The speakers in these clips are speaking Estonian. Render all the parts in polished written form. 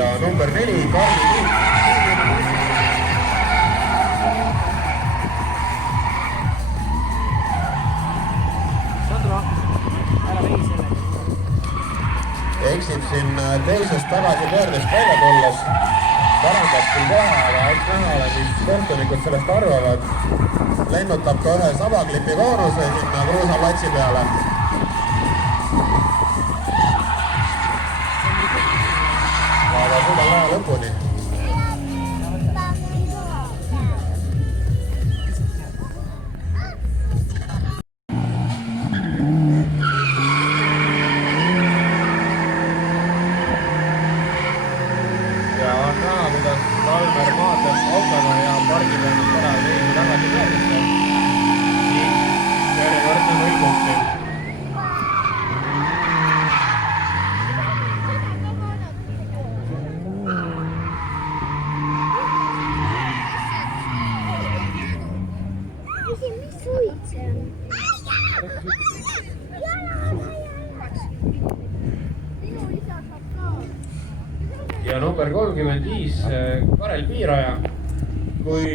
ja number 4 Karli Tiit. Sandro, ära vii sellega. Eksib siin teisest tagasipöördest välja tulles. Parandab küll kohe, aga eks näha ole, mis kohtunikud sellest arvavad. Lennutab ka ühe sabaklipi koonuse sinna kruusaplatsi peale. Aga suudab laja lõpuni. Ja on näha, kuidas Talmer maadleb autoga ja pargib ennast ära veidi tagasi pöördesse. Ning järjekordne 0 punkti. Mis suid see on? Minu isa saab ka. Ja number 35 Karel Piiraja. Kui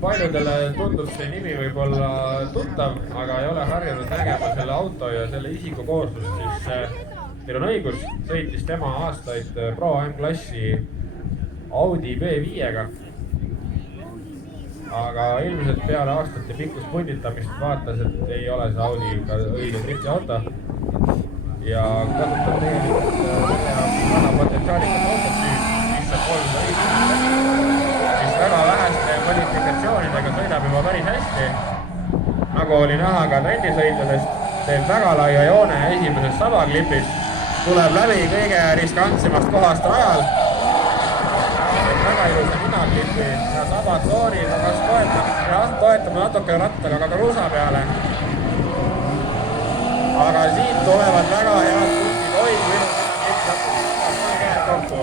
paljudele tundub see nimi võib olla tuttav, aga ei ole harjunud nägema selle auto ja selle isiku kooslust, siis teil on õigus, sõitis tema aastaid Pro M-klassi Audi B5-ga. Aga ilmselt peale aastate pikkust punditamist vaatas, et ei ole see Audi ka õige drifti auto ja kasutab tegelikult väga potentsiaalikat autot nüüd, lihtsalt 350, mis väga väheste modifikatsioonidega sõidab juba päris hästi. Nagu oli näha ka trendisõitudest, teeb väga laia joone esimeses sabaklipis, tuleb läbi kõige riskantsemast kohast rajal. Väga ilusa ninaklipi ja sabatsoonid, kas toetab natuke rattaga ka kruusa peale. Aga siit tulevad väga head punktid, oi, minu käed kokku.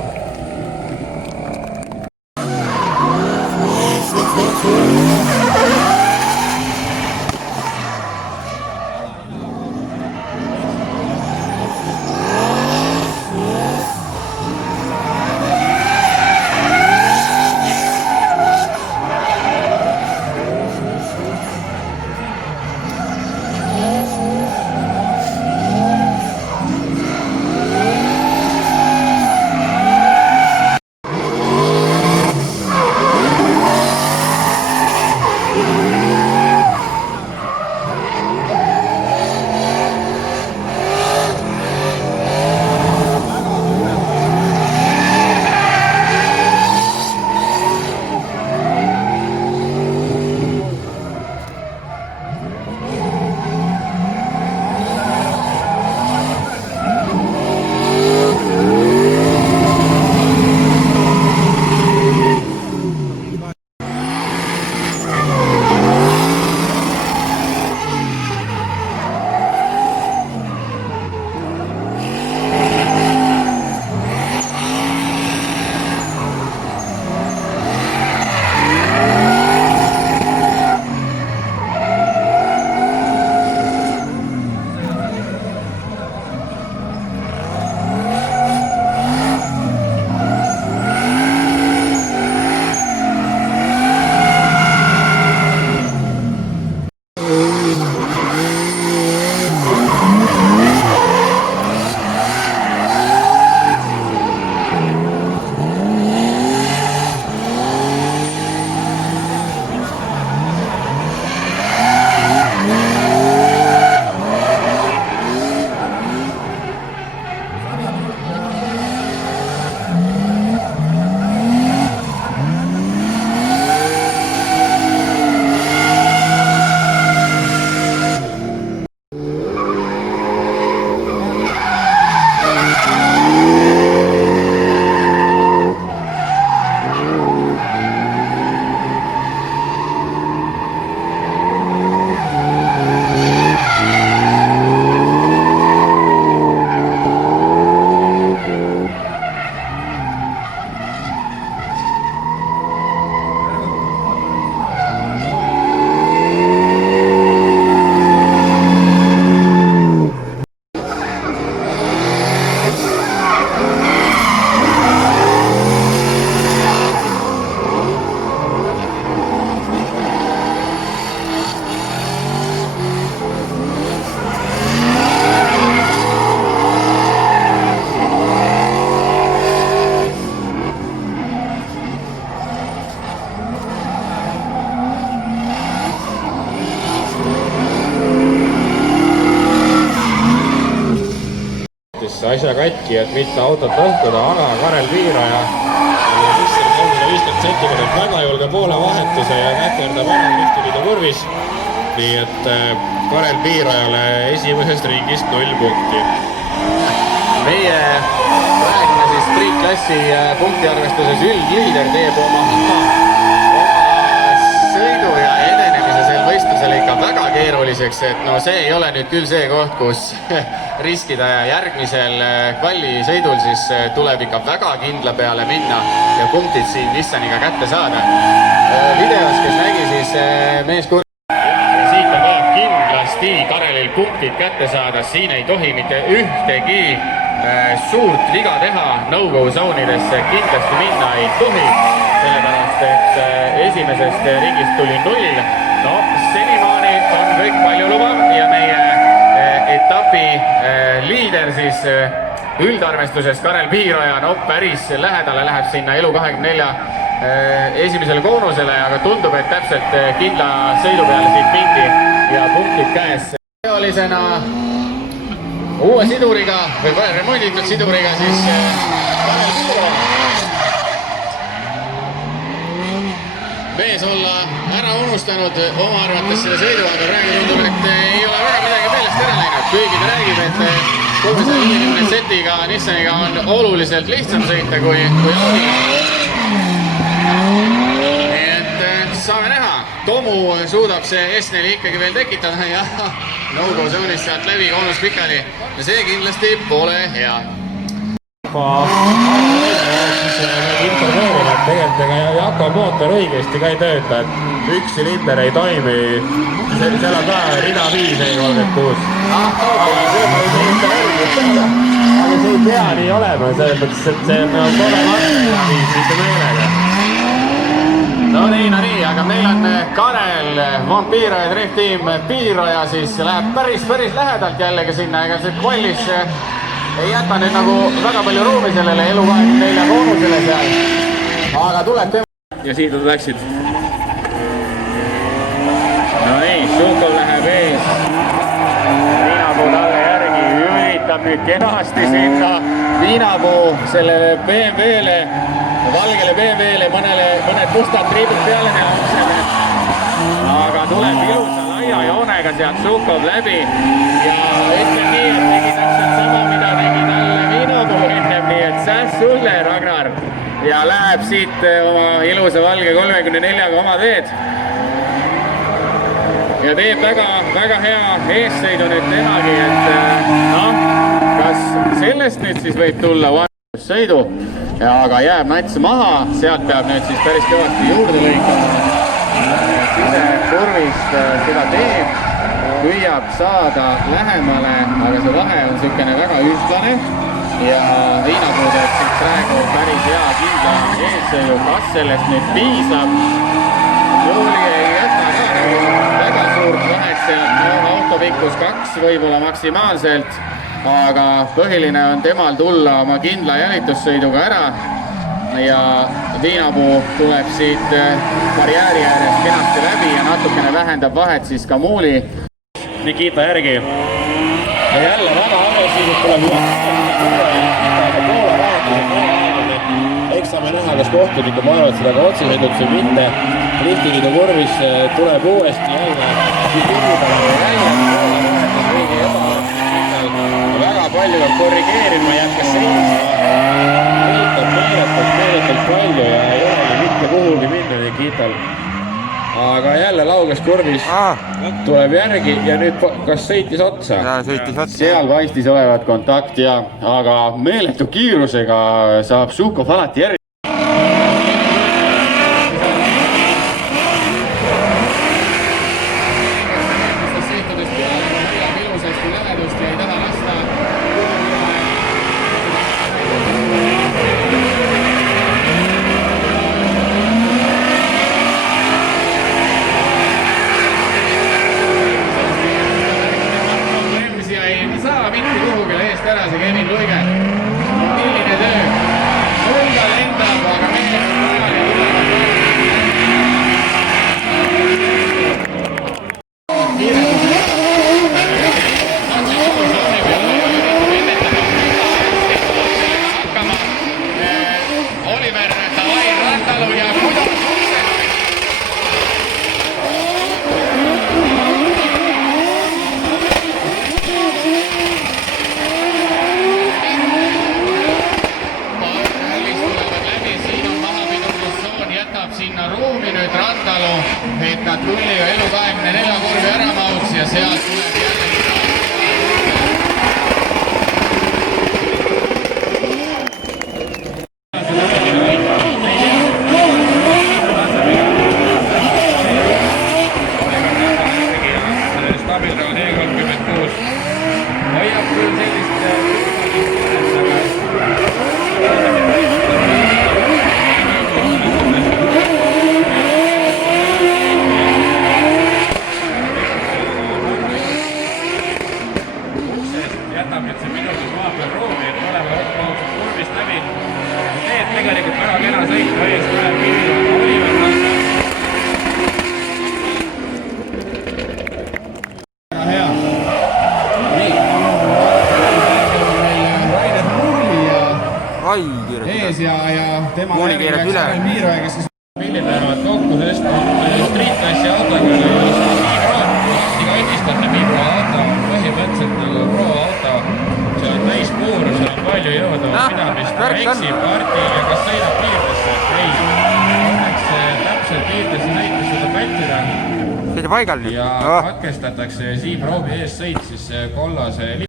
asja katki, et mitte autot lõhkuda, aga Karel Piiraja Mr. 350 sentimeetrit väga julge poole vahetuse ja käkerdab ära Rihtiliidu kurvis. Nii et Karel Piirajale esimesest ringist 0 punkti. Meie praegune siis triikklassi punktiarvestuses üldliider teeb oma sõidu ja edenemise sel võistlusel ikka väga keeruliseks, et no see ei ole nüüd küll see koht, kus riskida ja järgmisel kvallisõidul siis tuleb ikka väga kindla peale minna ja punktid siin Nissaniga kätte saada. Videos, kes nägi, siis mees siit on vaja kindlasti Karelil punktid kätte saada, siin ei tohi mitte ühtegi suurt viga teha, no-go zoonidesse kindlasti minna ei tohi, sellepärast et esimesest ringist tuli 0. No senimaani on kõik palju lubav ja meie etapi liider siis üldarvestuses Karel Piiraja, no päris lähedale läheb sinna elu 24 esimesele koonusele, aga tundub, et täpselt kindla sõidu peale siit mindi ja punktid käes. Realisena uue siduriga või remonditud siduriga siis Karel Piiraja. Mees olla ära unustanud oma arvates selle sõidu, aga praegu tundub, et ei ole väga midagi meelest ära läinud. Kuigi ta räägib, et 350 setiga Nissaniga on oluliselt lihtsam sõita kui Audi. Nii et saame näha. Tomu suudab see S4 ikkagi veel tekitada ja no-go zoonist sealt läbi koonus pikali. Ja see kindlasti pole hea. Informeerime, et tegelikult ega Jako mootor õigesti ka ei tööta, et üks silinder ei toimi, seal on ka rida 5 E36. Aga see ei pea nii olema, selles mõttes, et see on olemata rida 5 mitte meelega. No nii, aga meil on Karel, Vampiro ja Drift Team Piiraja siis läheb päris lähedalt jällegi sinna, ega see kvallis ei jäta nüüd nagu väga palju ruumi sellele elu 24 koonusele seal, aga tuleb tema. Ja siit nad läksid. No nii, Šukov läheb ees. Viinapuu talle järgi, üritab nüüd kenasti sinna Viinapuu sellele BMW-le, valgele BMW-le mõned mustad triibud peale näoksele. Aga tuleb ilusa laia joonega sealt Šukov läbi ja ütleb nii, et tegi täpselt sama, mida tegi talle Viinapuu ennem, nii et säss sulle, Ragnar. Ja läheb siit oma ilusa valge 34-ga oma teed. Ja teeb väga hea eessõidu nüüd tehagi, et noh, kas sellest nüüd siis võib tulla sõidu, aga jääb nats maha, sealt peab nüüd siis päris kõvasti juurde lõikama. Sisekurvist seda teeb, püüab saada lähemale, aga see vahe on niisugune väga ühtlane ja Viinapuu teeb siit praegu päris hea kindla eessõidu, kas sellest nüüd piisab? Jooli ei jäta ka väga suurt vahet sealt, auto pikkus 2 võib-olla maksimaalselt, aga põhiline on temal tulla oma kindla jälitussõiduga ära ja Viinapuu tuleb siit barjääri äärest kenasti läbi ja natukene vähendab vahet siis ka Muuli. Nikita järgi. Ja jälle väga agressiivselt tuleb üle poole vahetused. Eks saame näha, kas kohtunikud maavad seda ka otsesõidut või mitte. Rihtiliidu kurvis tuleb uuesti jälle. Väga palju on korrigeerima, jääb ka seisma. Sõitab meeletult palju ja ei ole mitte kuhugi minna Nikital. Aga jälle lauges kurvis tuleb järgi ja nüüd kas sõitis otsa? Seal paistis olevat kontakt ja, aga meeletu kiirusega saab Šukov alati järgi. Kulliga Elu24 korvi ära mahuks ja sealt tuleb jällegi Stabilraal E36 hoiab küll sellist jätab nüüd see minutis maa peal ruumi, et oleme mahutselt kurvist läbi. Teed tegelikult väga kena sõit, ees tuleb Oliver hea. Nii. Rainer Muuli ja ees ja tema keerab üle. Miiro, kes siis pillid lähevad kokku, sest street-klassi autoga kannistate mikroauto, põhimõtteliselt nagu pro-auto. Seal on täis puuru, seal on palju jõudu, pidamist, eksib partil ja kas sõidab piirdesse, ei. Õnneks täpselt piirdesse sõites seda vältida. Sõida paigal nüüd. Ja katkestatakse Siim Roobi ees sõit siis kollase